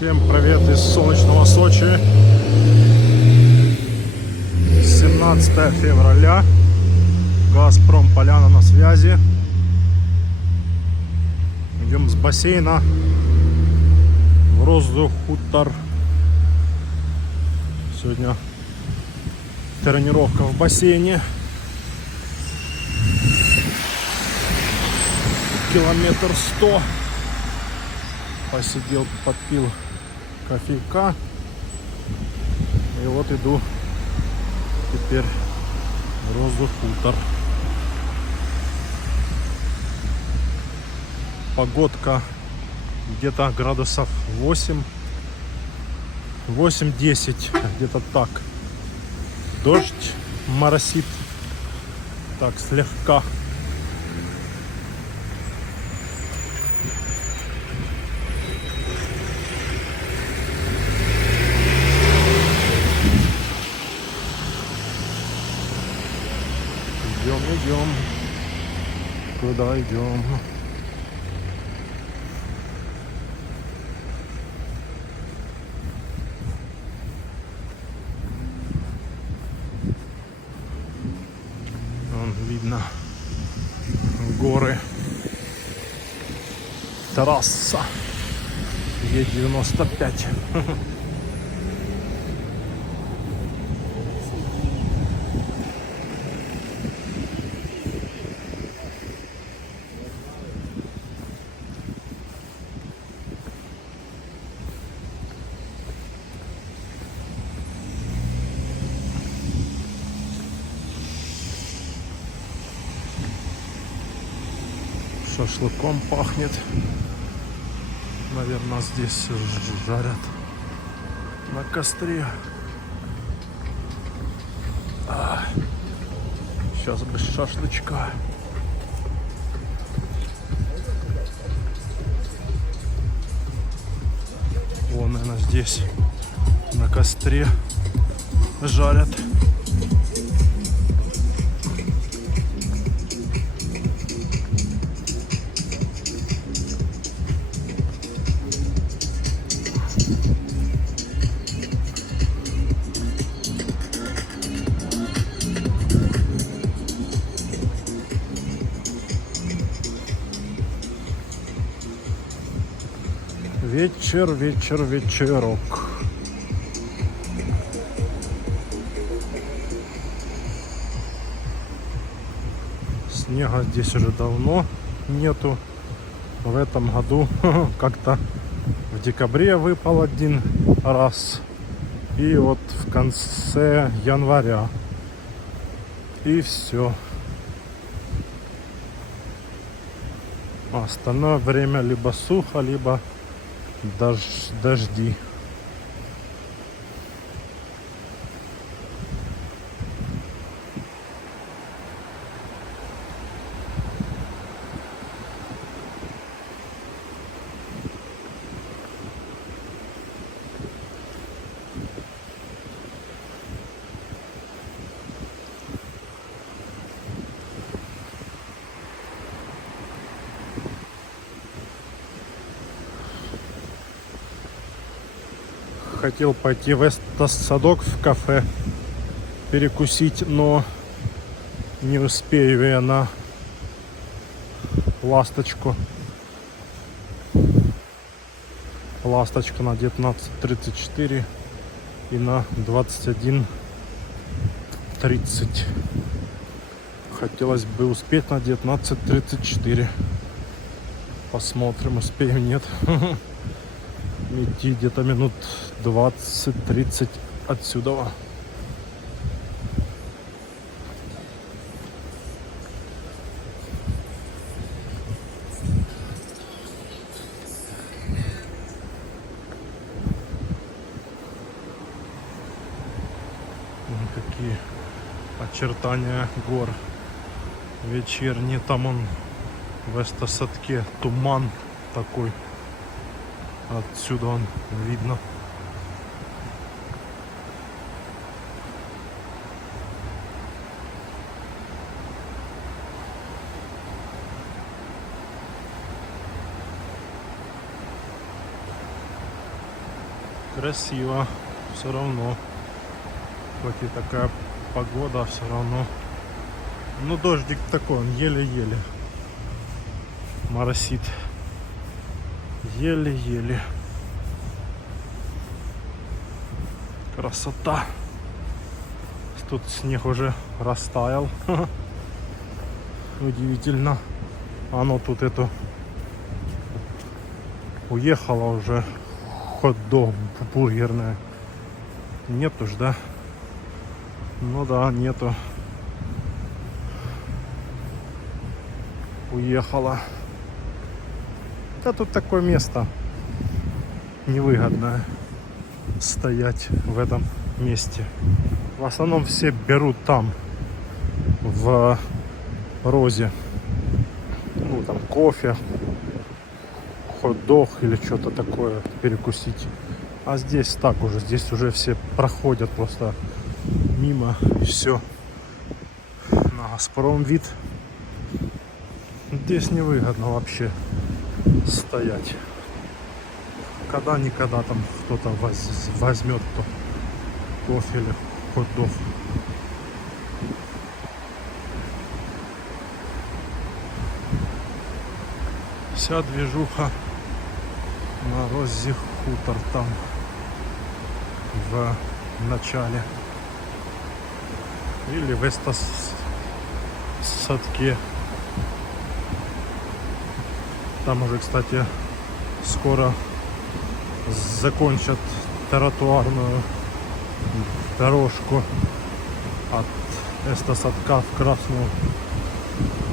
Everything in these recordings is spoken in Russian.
Всем привет из солнечного Сочи. 17 февраля. Газпром Поляна на связи. Идем с бассейна в Розу Хутор. Сегодня тренировка в бассейне. Километр 100. Посидел, подпил кофейка. И вот иду теперь в Розу Хутор. Погодка где-то градусов 8-10, где-то так. Дождь моросит так слегка. Идем. Куда идем? Вон видно горы. Трасса Е95. Шашлыком пахнет. Наверное, здесь жарят на костре. Сейчас бы шашлычка. Вон, наверное, здесь на костре жарят. Вечерок. Снега здесь уже давно нету. В этом году как-то в декабре выпал один раз. И вот в конце января. И все. Остальное время либо сухо, либо дожди. Хотел пойти в Эстос-садок в кафе перекусить, но не успею я на ласточку. Ласточка на 19:34 и на 21:30. Хотелось бы успеть на 19:34. Посмотрим, успеем, нет. Идти где-то минут 20-30 отсюда. Какие очертания гор вечерние. Там он в Эстос-садке туман такой. Отсюда он видно. Красиво. Все равно. Хоть и такая погода, все равно. Ну, дождик такой, он еле-еле. Моросит. Еле-еле. Красота. Тут снег уже растаял. Удивительно. Оно тут это уехало уже. Хот-дог бургерная. Нету ж, да? Ну да, нету. Уехала. Да тут такое место невыгодное стоять в этом месте. В основном все берут там, в Розе. Ну там кофе, хот-дог или что-то такое перекусить. А здесь так уже, здесь уже все проходят просто мимо и все. На Газпром вид. Здесь невыгодно вообще стоять. Когда-никогда там кто-то возьмет кофе или хот-дог. Вся движуха на Розе хутор там в начале. Или в садке. Там уже, кстати, скоро закончат тротуарную дорожку от Эстосадка в Красную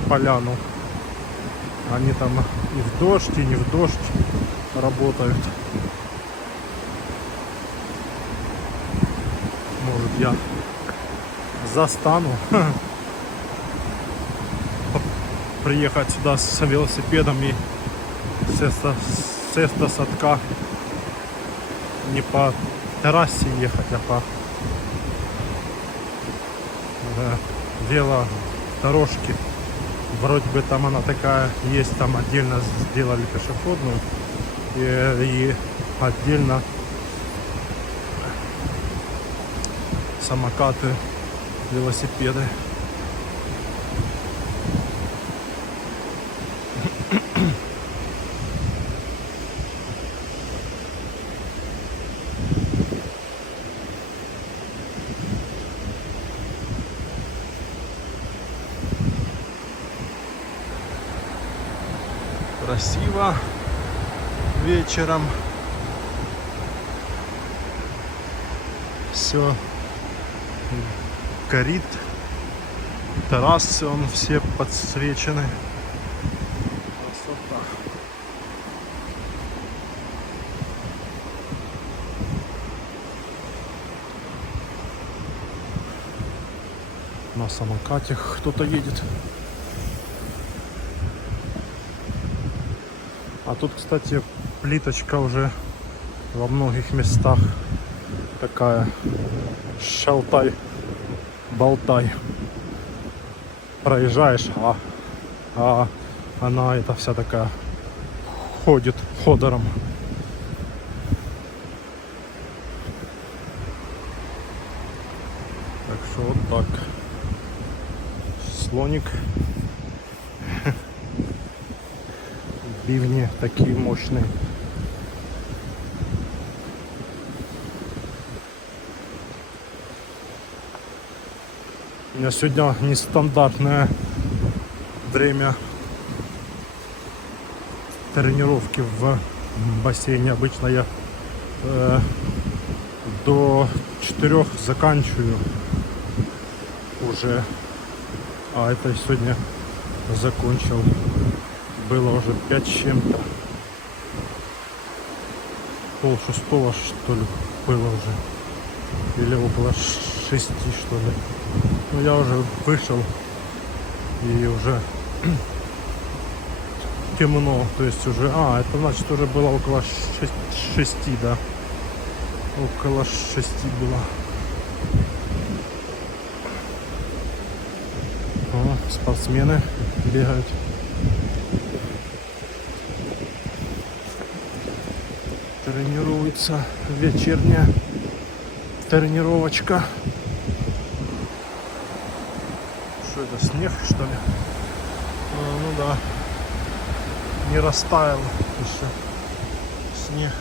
Поляну. Они там и в дождь, и не в дождь работают. Может, я застану приехать сюда с велосипедом и с Эстосадка не по трассе ехать, а по велодорожке. Вроде бы там она такая есть, там отдельно сделали пешеходную и отдельно самокаты, велосипеды. Красиво вечером. Все горит. Террасы он все подсвечены. Красота. На самокате кто-то едет. А тут, кстати, плиточка уже во многих местах такая шалтай-болтай. Проезжаешь, а она это вся такая ходит ходором. Так что вот так. Слоник. Бивни такие мощные. У меня сегодня нестандартное время тренировки в бассейне. Обычно я до 4 заканчиваю уже, а это сегодня закончил. Было уже 5 с чем-то. 5:30, что ли, было уже. Или около 6, что ли. Ну, я уже вышел. И уже темно. То есть уже... это значит уже было около 6, да. Около 6 было. О, спортсмены бегают. Тренируется вечерняя тренировочка. Что это, снег что ли? Ну да, не растаял еще снег.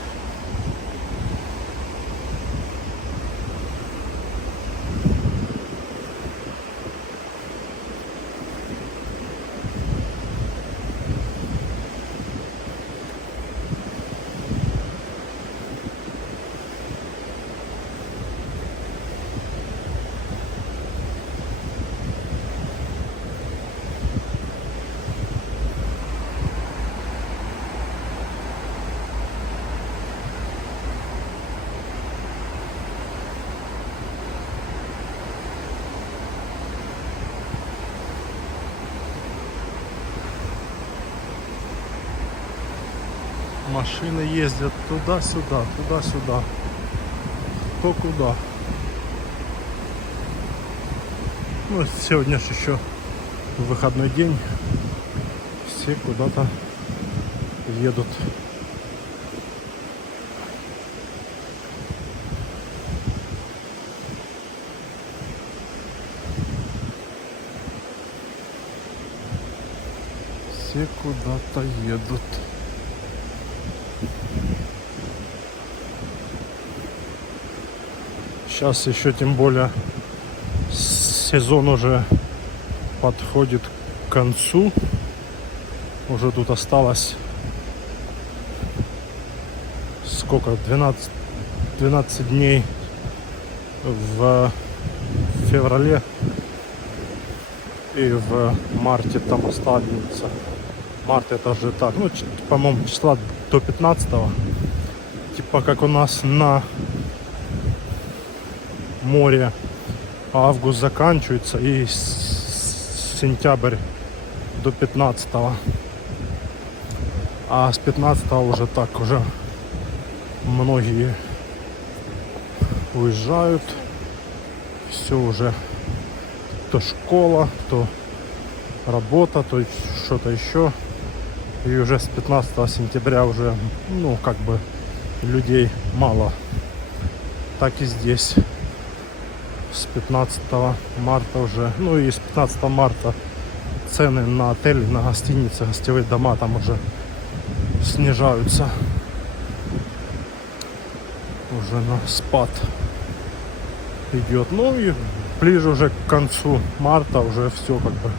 Машины ездят туда-сюда, туда-сюда. Кто куда. Ну, сегодня же еще выходной день. Все куда-то едут. Все куда-то едут. Сейчас еще тем более сезон уже подходит к концу. Уже тут осталось сколько? 12 дней в феврале. И в марте там останется. Март это же так, ну, по-моему, числа до 15-го. Типа как у нас на море август заканчивается и сентябрь до 15-го. А с 15-го уже так, уже многие уезжают. Все уже то школа, то работа, то что-то еще. И уже с 15 сентября уже, ну, как бы людей мало. Так и здесь. С 15 марта уже, ну и с 15 марта цены на отели, на гостиницы, гостевые дома там уже снижаются. Уже на спад идет. Ну и ближе уже к концу марта уже все как бы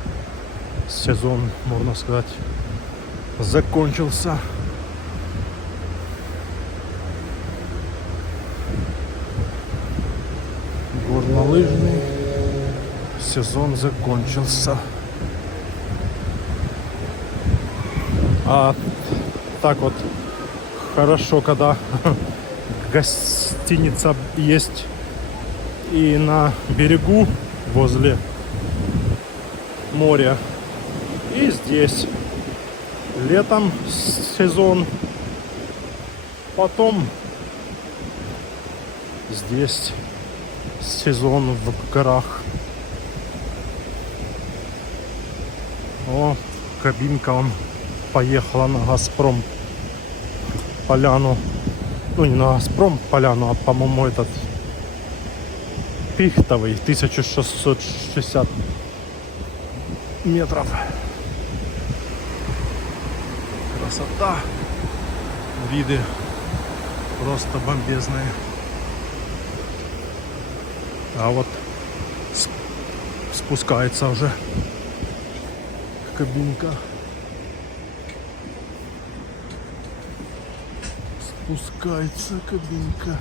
сезон, можно сказать, закончился. Горнолыжный сезон закончился. А так вот хорошо, когда гостиница есть и на берегу возле моря, и здесь летом сезон, потом здесь сезон в горах. О, кабинка он поехала на Газпром поляну. Ну не на Газпром поляну, а по-моему этот Пихтовый, 1660 метров. Красота. Виды просто бомбезные. А вот спускается уже кабинка. Спускается кабинка.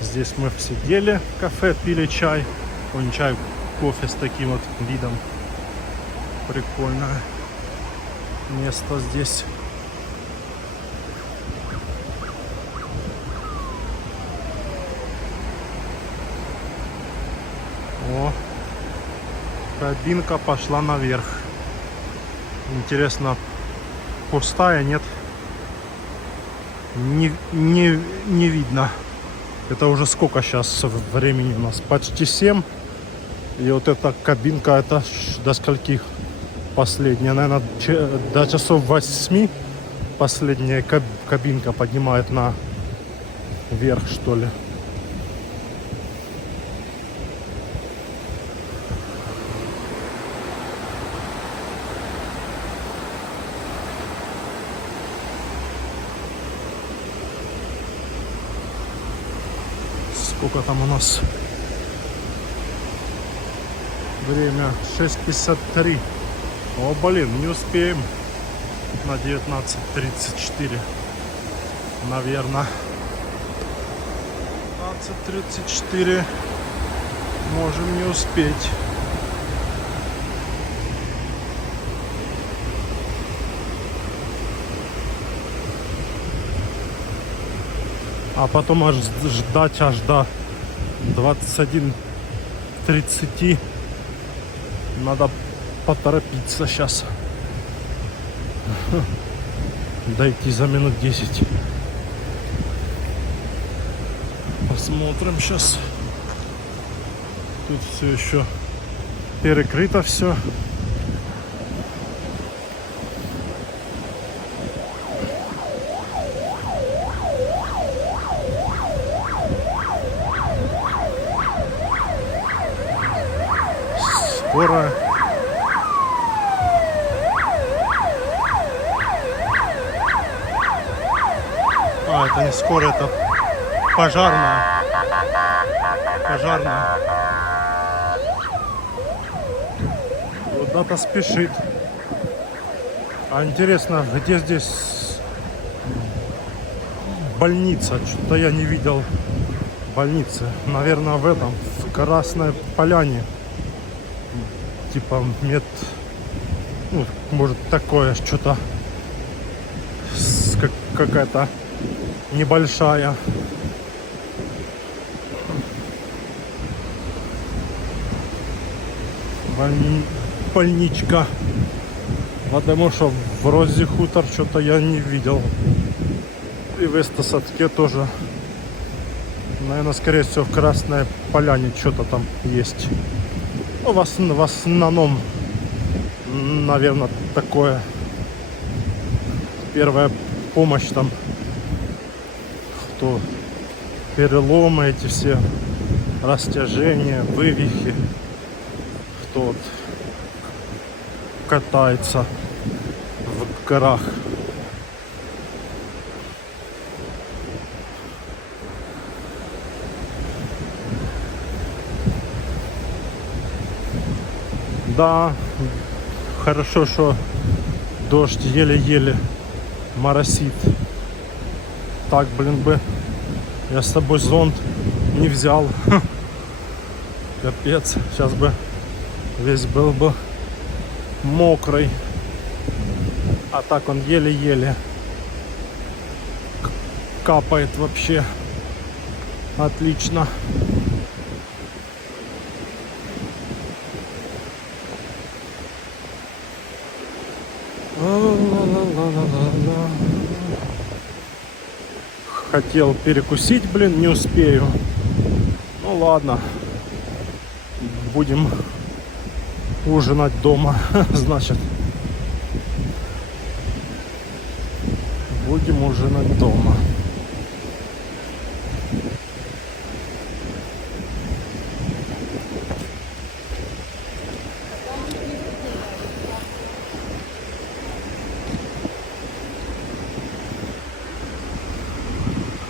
Здесь мы сидели в кафе, пили чай. Вон чай, кофе с таким вот видом. Прикольное место здесь. О, кабинка пошла наверх. Интересно, пустая, нет? Не видно. Это уже сколько сейчас времени у нас? Почти 7. И вот эта кабинка, это до скольки последняя? Наверное, до часов 8 последняя кабинка поднимает наверх, что ли. Сколько там у нас? Время 6:53. О, блин, не успеем на 19:34. Наверное. 19:34. Можем не успеть. А потом аж ждать аж до 21:30. Надо поторопиться сейчас. Дойти за минут 10. Посмотрим сейчас. Тут все еще перекрыто все. Скоро. А, это не скоро, это пожарная. Пожарная. Куда-то спешит. А интересно, где здесь больница? Что-то я не видел больницы. Наверное, в этом, в Красной Поляне. Типа ну, может такое что-то какая-то небольшая. Больничка. Потому что в Розе Хутор что-то я не видел. И в Эстосадке тоже. Наверное, скорее всего, в Красной Поляне что-то там есть. Ну, в основном, наверное, такое. Первая помощь там. Кто переломы эти все, растяжения, вывихи. Кто вот катается в горах. Да, хорошо, что дождь еле-еле моросит. Так, блин, бы я с собой зонт не взял. Капец, сейчас бы весь был бы мокрый. А так он еле-еле капает вообще. Отлично. Хотел перекусить, блин, не успею. Ну ладно. Будем ужинать дома, значит. Будем ужинать дома.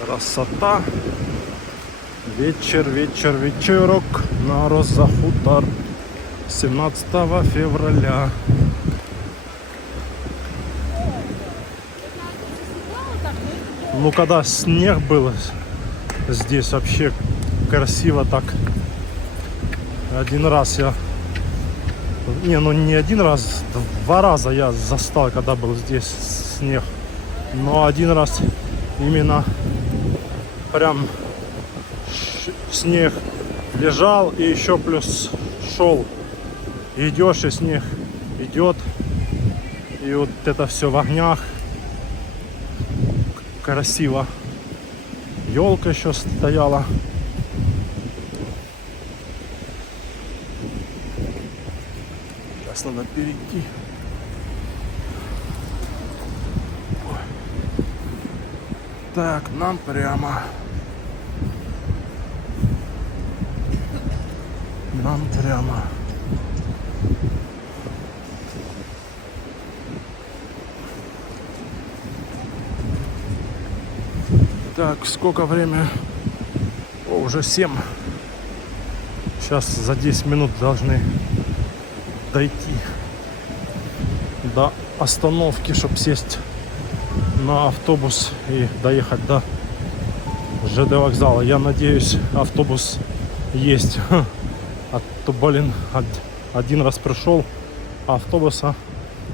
Красота. Вечерок на Роза Хутор 17 февраля. Ну, когда снег был, здесь вообще красиво так. Один раз я... не один раз, 2 раза я застал, когда был здесь снег. Но один раз именно прям снег лежал и еще плюс шел. Идешь, и снег идет. И вот это все в огнях. Красиво. Елка еще стояла. Сейчас надо перейти. Так, нам прямо. Нам прямо. Так, сколько время? О, уже 7. Сейчас за 10 минут должны дойти до остановки, чтобы сесть на автобус и доехать до ЖД вокзала. Я надеюсь, автобус есть. А то, блин, один раз пришел, а автобуса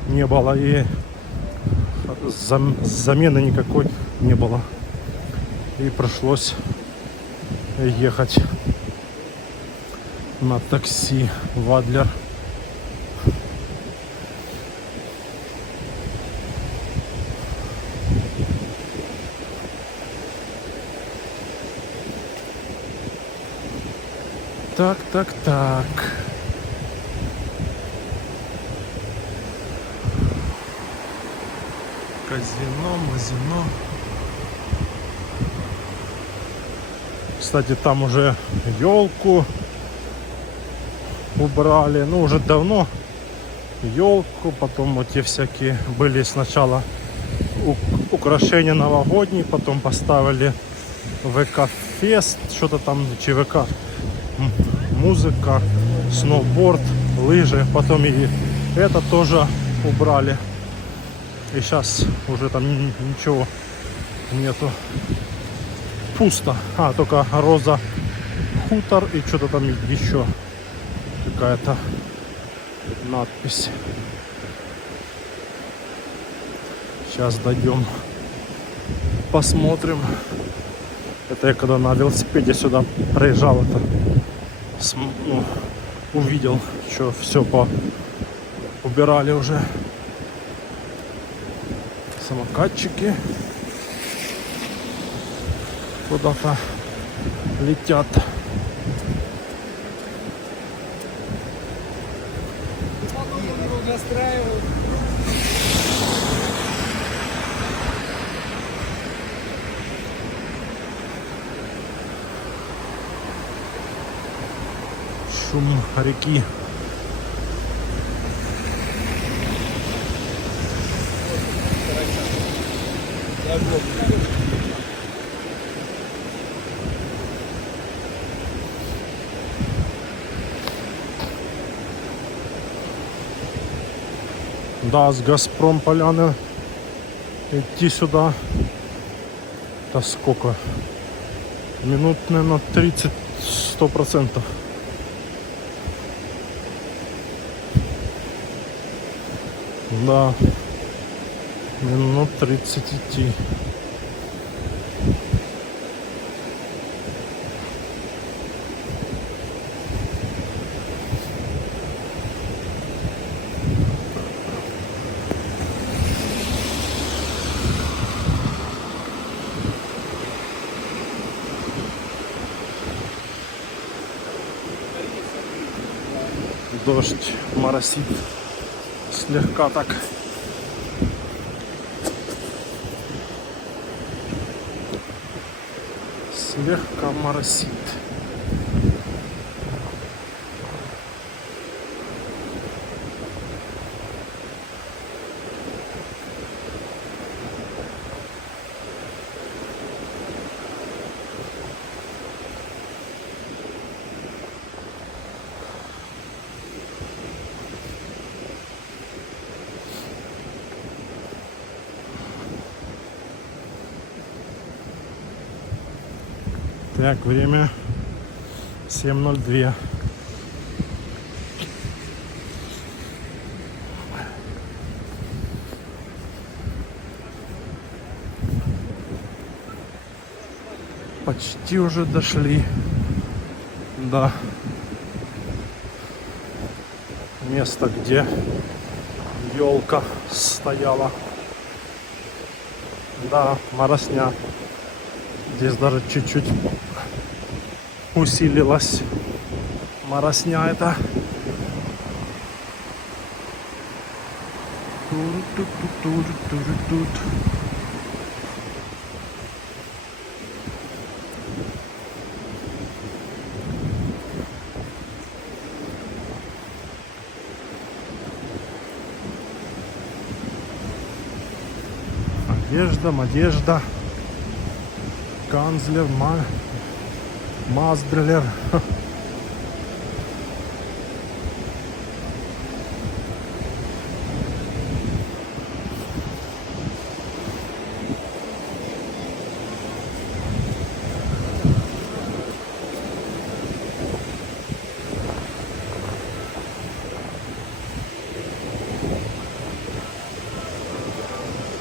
не было и замены никакой не было. И пришлось ехать на такси в Адлер. Так. Казино, Мазино. Кстати, там уже елку убрали. Ну, уже давно елку. Потом вот те всякие были сначала украшения новогодние. Потом поставили ВК-фест. Что-то там, ЧВК. Музыка, сноуборд, лыжи. Потом и это тоже убрали. И сейчас уже там ничего нету. Пусто. Только Роза Хутор и что-то там еще. Какая-то надпись. Сейчас дойдем. Посмотрим. Это я когда на велосипеде сюда проезжал, это увидел, что все убирали уже. Самокатчики куда-то летят. Шум реки. Да, с Газпром Поляны идти сюда. Да сколько? Минут, наверное, 30-100%. Да, минут 30 идти. Дождь моросит слегка так. Слегка моросит. Так, время 7:02. Почти уже дошли до места, где елка стояла. Да, моросня. Здесь даже чуть-чуть усилилась моросня эта. Тут. Одежда. Канцлер, Маздрелер.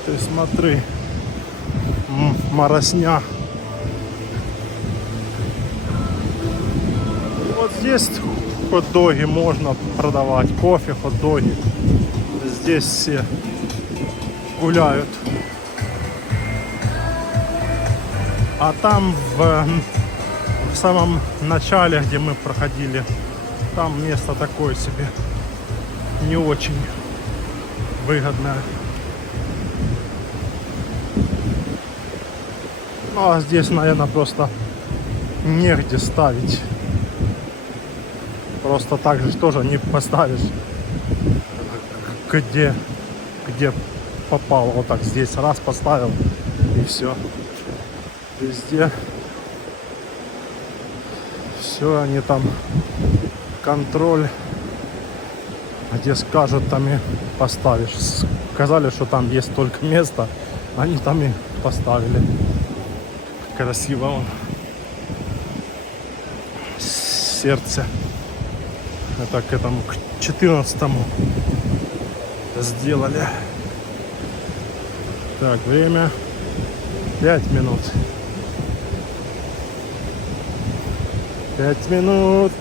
Ты смотри, моросня. Вот здесь хот-доги можно продавать, кофе, хот-доги. Здесь все гуляют. А там в самом начале, где мы проходили, там место такое себе не очень выгодное. Ну а здесь, наверное, просто негде ставить. Просто так же тоже не поставишь, где попало. Вот так здесь раз поставил и все. Везде все они там контроль, где скажут, там и поставишь. Сказали, что там есть только место, они там и поставили. Красиво он. Сердце. Это к этому, к 14-му сделали. Так, время 5 минут. 5 минут.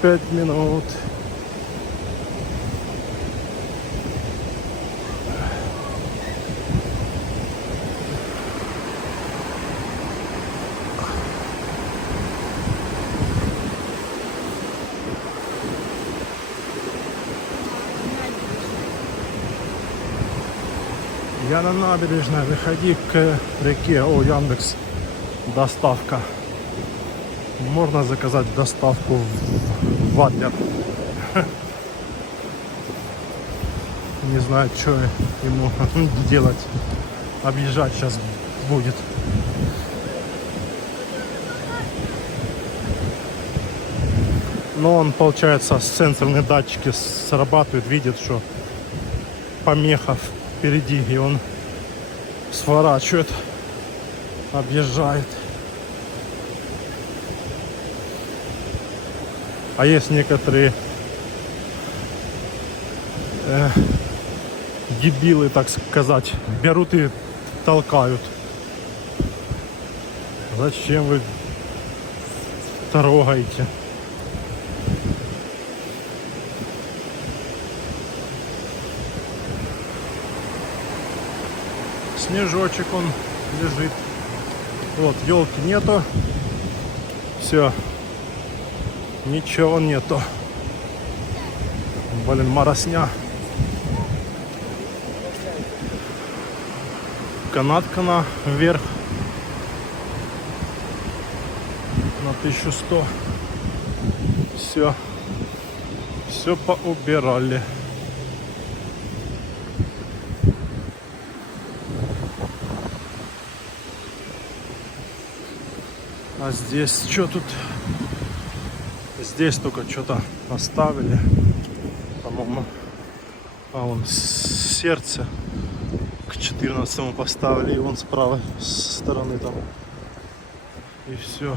Я на набережной, выходи к реке. О, Яндекс. Доставка. Можно заказать доставку в Адлер. Не знаю, что ему делать. Объезжать сейчас будет. Но он, получается, сенсорные датчики срабатывают, видит, что помеха впереди, и он сворачивает, объезжает. А есть некоторые дебилы, так сказать, берут и толкают. Зачем вы трогаете? Снежочек он лежит. Вот, елки нету. Все. Ничего нету. Блин, моросня. Канатка наверх. На 1100. Все. Все поубирали. А здесь что тут? Здесь только что-то оставили, по-моему. А вон сердце к 14-му поставили, и вон с правой стороны там. И все.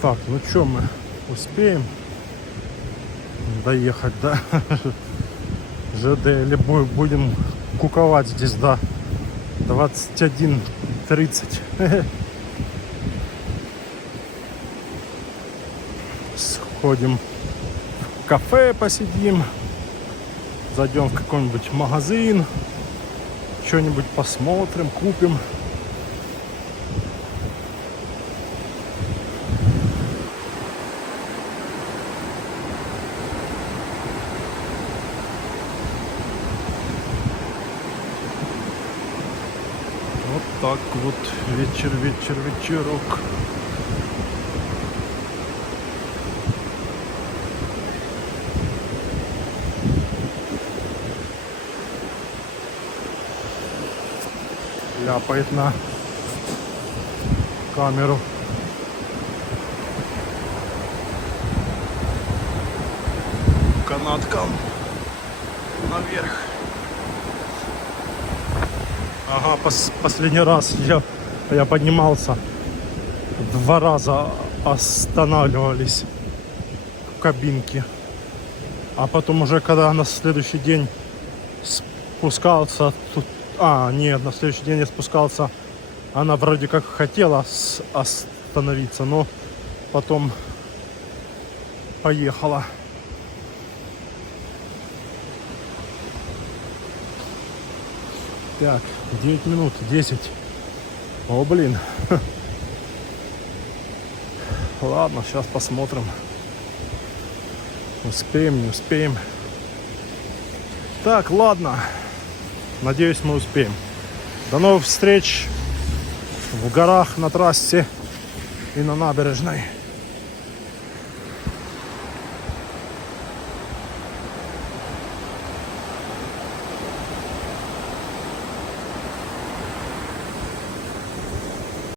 Так, ну что, мы успеем доехать до ЖД или будем куковать здесь до 21:30? Сходим в кафе, посидим, зайдем в какой-нибудь магазин, что-нибудь посмотрим, купим. Вот так вот вечерок. Ляпает на камеру. Канаткам наверх. Ага, последний раз я поднимался, 2 раза останавливались в кабинке. А потом уже когда на следующий день спускался, тут, нет, на следующий день я спускался, она вроде как хотела остановиться, но потом поехала. Так, 9 минут, 10. О, блин. Ладно, сейчас посмотрим. Успеем, не успеем. Так, ладно. Надеюсь, мы успеем. До новых встреч в горах, на трассе и на набережной.